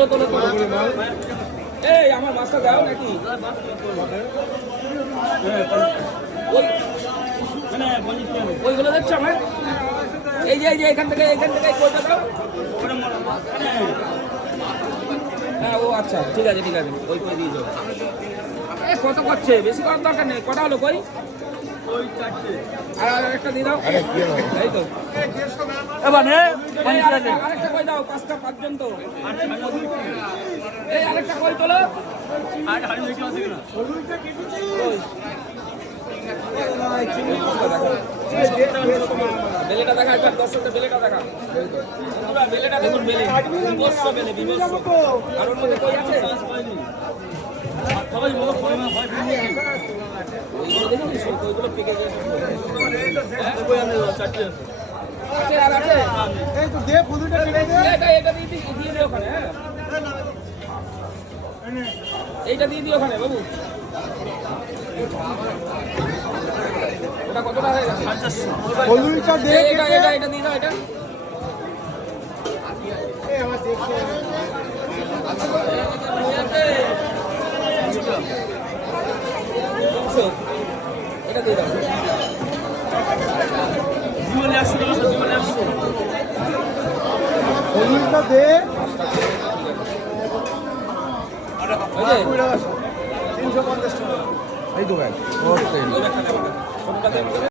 তোলো তোলো তোলো। এই আমার মাছটা দাও নাকি? ওইগুলো দেখছো আমার? এই যে এখান থেকে কইটা দাও। হ্যাঁ ও আচ্ছা ঠিক আছে ওই কই দিয়ে যাও। কত করছে? বেশি করার দরকার নেই। কটা হলো কই? আর একটা দিয়ে দাও। এই তো আরেকটা কই দাও। পাঁচজন তো। এই আরেকটা কই তোলো। বেলেটা দেখা একটা দর্শকটা বেলেটা দেখা। বেলেটা দেখুন বেলে বিমর্ষ বেলে বিমর্ষ। আর ওর মধ্যে কই আছে? সবাই বলো ওইগুলো দেখুন ওইগুলো পেকে গেছে। আর আছে এই তো দে ফুলটা পেকে দে। এটা দিয়ে দে ওখানে। হ্যাঁ এইটা দিয়ে দিও ওখানে বাবু। এটা কত টাকা হয়ে গেছে? ফুলটা দে। এটা দিয়ে দাও এটা। এই আমার দেখো এটা দিয়ে দাও। জীবনে 100 টাকা জীবনে 100। ফুলটা দে। আরে 350 টাকা। এই তো ভাই ওকে।